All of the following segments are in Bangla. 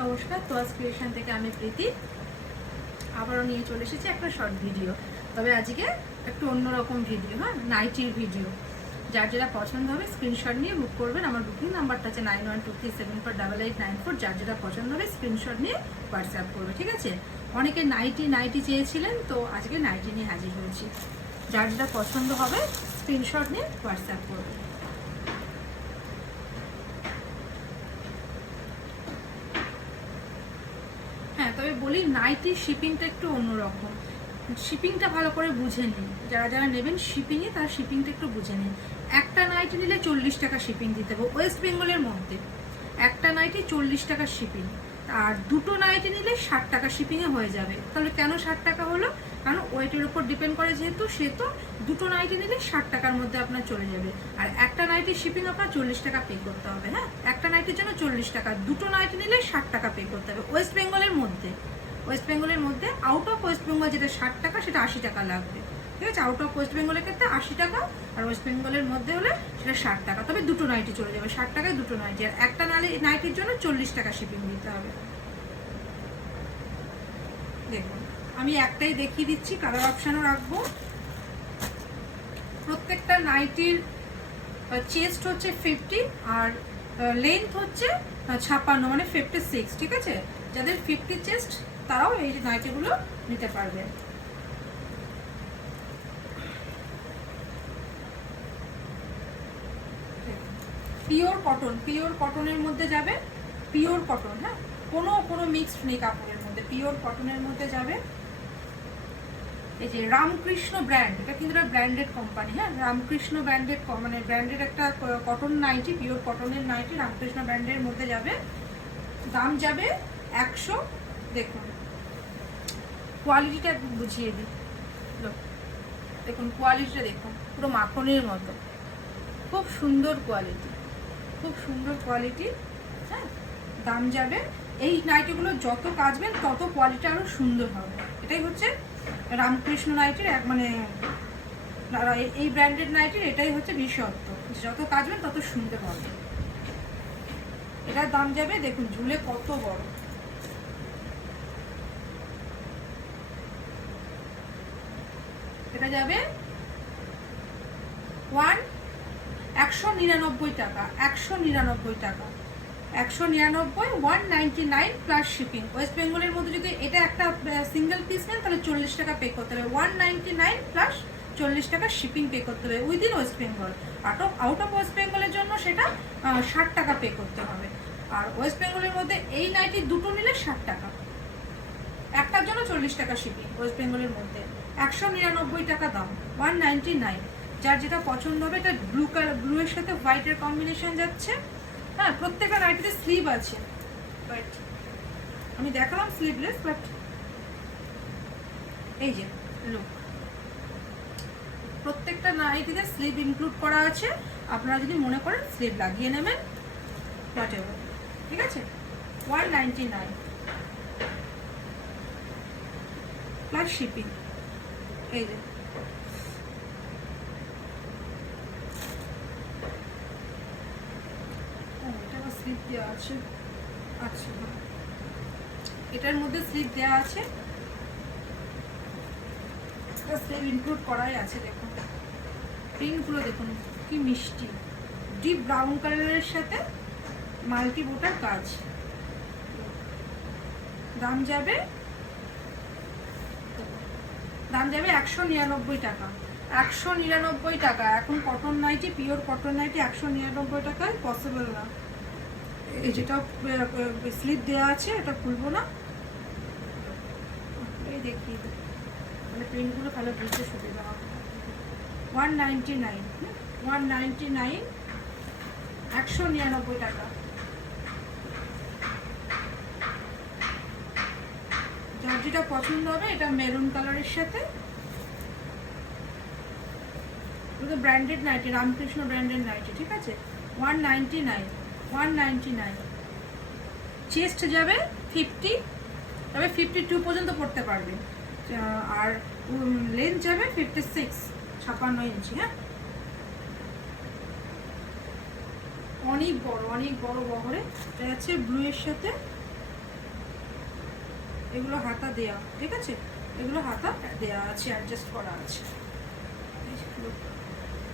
নমস্কার, তোয়াজ ক্রিয়েশন থেকে আমি প্রীতি আবারও নিয়ে চলে এসেছি একটা শর্ট ভিডিও। তবে আজকে একটু অন্যরকম ভিডিও, হ্যাঁ, নাইটির ভিডিও। যার যেটা পছন্দ হবে স্ক্রিনশট নিয়ে বুক করবেন। আমার বুকিং নাম্বারটা আছে 9123748894। যার যেটা পছন্দ হবে স্ক্রিনশট নিয়ে হোয়াটসঅ্যাপ করবে, ঠিক আছে? অনেকে নাইটি চেয়েছিলেন, তো আজকে নাইটি নিয়ে হাজির হয়েছি। যার যেটা পছন্দ হবে স্ক্রিনশট নিয়ে হোয়াটসঅ্যাপ করবে। হ্যাঁ, তবে বলি নাইটির শিপিংটা একটু অন্যরকম। শিপিংটা ভালো করে বুঝে নিন, যারা যারা নেবেন শিপিংয়ে তারা শিপিংটা একটু বুঝে নিন। একটা নাইটি নিলে 40 টাকা শিপিং দিতে হবে ওয়েস্ট বেঙ্গলের মধ্যে। একটা নাইটি 40 টাকা শিপিং, আর দুটো নাইটি নিলে 60 টাকা শিপিংয়ে হয়ে যাবে। তাহলে কেন 60 টাকা হলো? কারণ ওয়েটের উপর ডিপেন্ড করে, যেহেতু সে তো দুটো নাইটি নিলে 60 টাকার মধ্যে আপনার চলে যাবে। আর একটা নাইটির শিপিং আপনার 40 টাকা পে করতে হবে। হ্যাঁ, একটা নাইটির জন্য 40 টাকা, দুটো নাইটি নিলে 60 টাকা পে করতে হবে ওয়েস্ট বেঙ্গলের মধ্যে। ওয়েস্ট বেঙ্গলের মধ্যে, আউট অফ ওয়েস্ট বেঙ্গল যেটা 60 টাকা, সেটা 80 টাকা লাগবে, ঠিক আছে? আউট অফ ওয়েস্ট বেঙ্গলের ক্ষেত্রে 80 টাকা, আর ওয়েস্ট বেঙ্গলের মধ্যে হলে সেটা 60 টাকা। তবে দুটো নাইটি চলে যাবে 60 টাকায়, দুটো নাইটি। আর একটা নাইটির জন্য 40 টাকা শিপিং দিতে হবে। দেখুন, আমি একটাই দেখিয়ে দিচ্ছি, কালার অপশানও রাখবো। প্রত্যেকটা নাইটির চেস্ট হচ্ছে 50 আর লেন্থ হচ্ছে 56, মানে 56, ঠিক আছে? যাদের 50 চেস্ট তারাও এই নাইটিগুলো নিতে পারবে। পিওর কটন, পিওর কটনের মধ্যে যাবে, পিওর কটন, হ্যাঁ, কোনো মিক্সড নেই কাপড়ের মধ্যে, পিওর কটনের মধ্যে যাবে। এই যে রামকৃষ্ণ ব্র্যান্ড, এটা কিন্তু একটা ব্র্যান্ডেড কোম্পানি, হ্যাঁ, রামকৃষ্ণ ব্র্যান্ডেড, মানে ব্র্যান্ডেড একটা কটন নাইটি, পিওর কটনের নাইটি রামকৃষ্ণ ব্র্যান্ডের মধ্যে যাবে। দাম যাবে 100। দেখুন কোয়ালিটিটা বুঝিয়ে দিই, দেখুন কোয়ালিটিটা দেখুন, পুরো মাখনের মতো, খুব সুন্দর কোয়ালিটি, খুব সুন্দর কোয়ালিটি। হ্যাঁ, দাম যাবে, এই নাইটিগুলো যত কাচবেন তত কোয়ালিটি আরও সুন্দর হবে। এটাই হচ্ছে রামকৃষ্ণ নাইটির মানে এই ব্র্যান্ডেড নাইটির এটাই হচ্ছে বিশেষত্ব, যত কাচবেন তত সুন্দর হবে। এটার দাম যাবে, দেখুন ঝুলে কত বড়, এটা যাবে 199 টাকা, 199 টাকা, 199, 199 প্লাস শিপিং। ওয়েস্ট বেঙ্গলের মধ্যে যদি এটা একটা সিঙ্গেল পিস নেন তাহলে 40 টাকা পে করতে হবে, 199 প্লাস 40 টাকা শিপিং পে করতে হবে within West Bengal. Out of West বেঙ্গলের জন্য সেটা 60 টাকা পে করতে হবে। আর ওয়েস্ট বেঙ্গলের মধ্যে এই নাইটি দুটো নিলে 60 টাকা, একটার জন্য 40 টাকা শিপিং ওয়েস্ট বেঙ্গলের মধ্যে, 199 টাকা দাম, 199। যার যেটা পছন্দ হবে, এটা ব্লু এর সাথে হোয়াইটের কম্বিনেশন যাচ্ছে। হ্যাঁ, প্রত্যেকটা নাইটিতে স্লিভ আছে, বাট আমি দেখালাম স্লিভলেস, বাট এই যে লুক, প্রত্যেকটা নাইটিতে স্লিভ ইনক্লুড করা আছে। আপনারা যদি মনে করেন স্লিভ লাগিয়ে নেবেন, হোয়াটএভার, ঠিক আছে? 199 প্লাস শিপিং। এই যে স্লিপ দেওয়া আছে, আচ্ছা, এটার মধ্যে স্লিপ দেওয়া আছে, স্লিপ ইনক্লুড করাই আছে। দেখুন প্রিন্টগুলো দেখুন কি মিষ্টি, ডিপ ব্রাউন কালারের সাথে মাল্টি বোটার কাজ। দাম যাবে 199 টাকা, 199 টাকা। এখন cotton nighty, pure cotton nighty 199 টাকায় পসিবল না। এই যেটা স্লিপ দেওয়া আছে এটা খুলবো না, এই দেখিয়ে দিই, মানে প্রিন্টগুলো ভালো বুঝতে সুবিধা হবে। 199, 199, 199 টাকা। যার যেটা পছন্দ হবে, এটা মেরুন কালারের সাথে, branded nighty, Ramakrishna branded nighty, ঠিক আছে? 199, 199। চেস্ট যাবে 50, তবে 52 পর্যন্ত পড়তে পারবে, আর লেন্থ যাবে 56, 56 ইঞ্চি। হ্যাঁ, অনেক বড় বহরে, এটা আছে ব্লু এর সাথে এগুলো হাতা দেয়া, ঠিক আছে, এগুলো হাতা দেয়া আছে, অ্যাডজাস্ট করা আছে।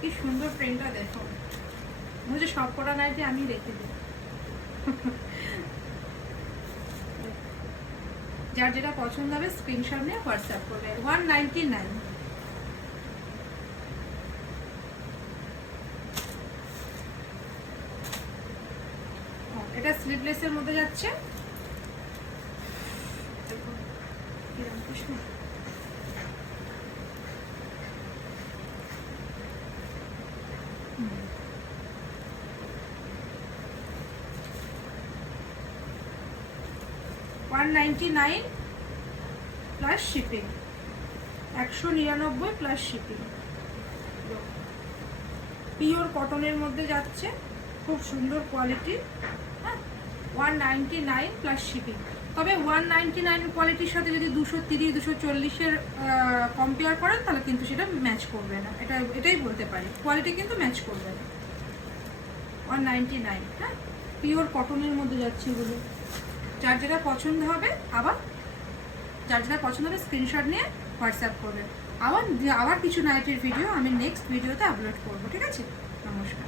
কি সুন্দর প্রিন্টটা দেখো, মুঝে সব করা নাই যে আমি রেখে দিই। যার যেটা পছন্দ হবে স্ক্রিনশট নিয়ে হোয়াটসঅ্যাপ করবে। 199। এটা স্লিভলেসের মধ্যে যাচ্ছে। Krishna 199 plus shipping, 199 plus shipping. Pure কটনের মধ্যে যাচ্ছে, খুব সুন্দর কোয়ালিটি। হ্যাঁ, 199 প্লাস শিপিং। তবে 199 কোয়ালিটির সাথে যদি 230 240-এর কম্পেয়ার করেন তাহলে কিন্তু সেটা ম্যাচ করবে না, এটাই বলতে পারি, কোয়ালিটি কিন্তু ম্যাচ করবে না। 199, হ্যাঁ, পিওর কটনের মধ্যে যাচ্ছে এগুলো। যার যেটা পছন্দ হবে, আবার যার যেটা পছন্দ হবে স্ক্রিনশট নিয়ে হোয়াটসঅ্যাপ করবে। আবার কিছু নাইটের ভিডিও আমি নেক্সট ভিডিওতে আপলোড করবো, ঠিক আছে? নমস্কার।